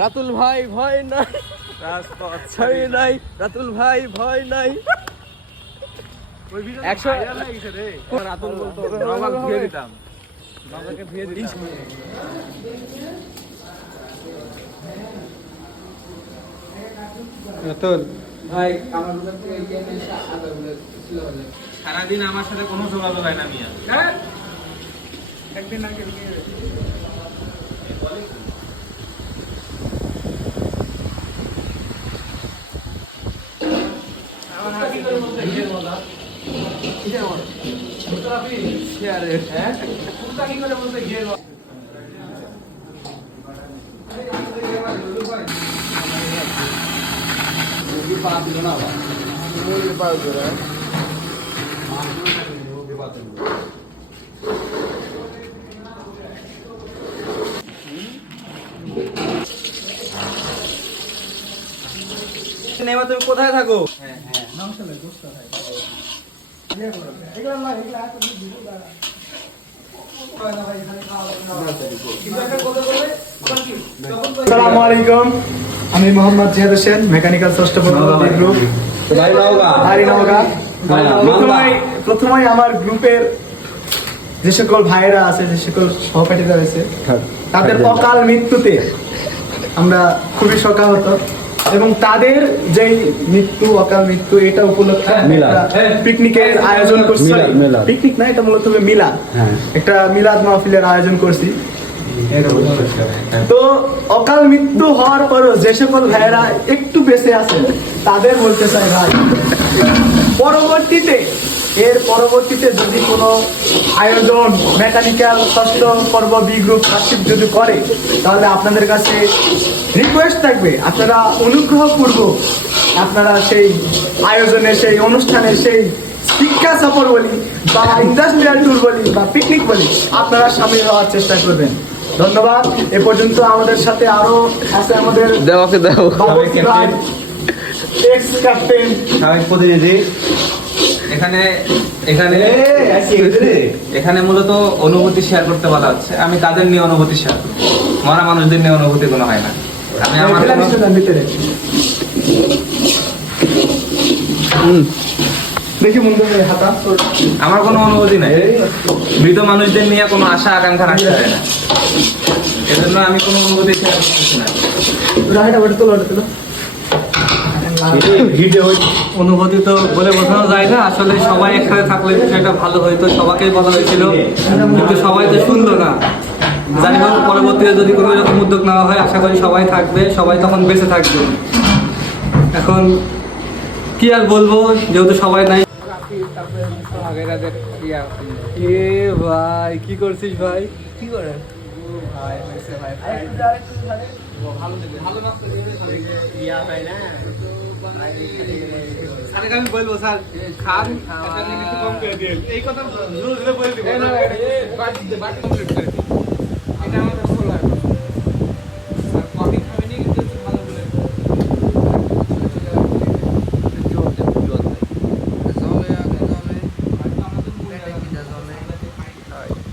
রাতুল ভাই ভয় নাই, রাজপথ ছাড়ি নাই, রাতুল ভাই ভয় নাই। 100 রাতুল বলতো নবাব ধুয়ে দিতাম, নবাবকে ধুয়ে দিতাম। রাতুল ভাই আমার সারাদিন আমার সাথে কোনো যোগাযোগ হয় না মিয়া। একদিন আগে নেমা তুমি কোথায় থাকো? আসসালামু আলাইকুম, আমি মোহাম্মদ জিয়াদ হোসেন, মেকানিক্যাল ষষ্ঠ পত্র গ্রুপ প্রথমেই আমার গ্রুপের যে সকল ভাইয়েরা আছে, যে সকল সহপাঠীরা রয়েছে, তাদের অকাল মৃত্যুতে আমরা খুবই শোকাহত এবং তাদের যেই মৃত্যু, অকাল মৃত্যু, এটা উপলক্ষে পিকনিকের আয়োজন করছি। পিকনিক না, এটা মূলত মিলাদ, একটা মিলাদ মাহফিলের আয়োজন করছি। তো অকাল মৃত্যু হওয়ার পরও যে সকল ভাইয়েরা একটু বেঁচে আছেন তাদের বলতে চাই, ভাই পরবর্তীতে যদি কোনো আয়োজন মেকানিক্যাল ষষ্ঠ পর্ব বি গ্রুপ কার্যক্রম যদি করে, তাহলে আপনাদের কাছে রিকোয়েস্ট থাকবে, আপনারা অনুগ্রহপূর্বক আপনারা সেই আয়োজনে, সেই অনুষ্ঠানে, সেই শিক্ষা সফর বলি বা ইন্ডাস্ট্রিয়াল ট্যুর বলি বা পিকনিক বলি, আপনারা সামিল হওয়ার চেষ্টা করবেন। ধন্যবাদ। এ পর্যন্ত আমাদের সাথে আরো আছে আমাদের এক্স ক্যাপ্টেন, সাবেক প্রতিনিধি। এখানে এখানে এখানে মূলত অনুভূতি শেয়ার করতে বলা হচ্ছে। আমি তাদের নিয়ে অনুভূতি শেয়ার করব, মরা মানুষদের নিয়ে অনুভূতি কোনো হয় না। আমি আমার ভিতরে দেখি মন্দির হাতা, আমার কোনো অনুভূতি নাই। মৃত মানুষদের নিয়ে কোনো আশা আকাঙ্ক্ষা রাখতে হয় না, এজন্য আমি কোনো অনুভূতি শেয়ার করতেছি না। অনুভূতি তো বলে বোঝানো যায় না, আসলে সবাই একসাথে থাকলে বিষয়টা ভালো হইতো। সবাইকেই বলা হয়েছিল, কিন্তু সবাই তো শুনলো না। যাই হোক, পরবর্তীতে যদি কোনো এরকম উদ্যোগ নেওয়া হয়, আশা করি সবাই থাকবে, সবাই তখন বেঁচে থাকবে। এখন কি আর বলবো, যেহেতু সবাই নাই। ভাই কি করছিস ভাই? কি করে আমি বলবো স্যার খান কম করে দিয়ে এই কথা বলে দিব।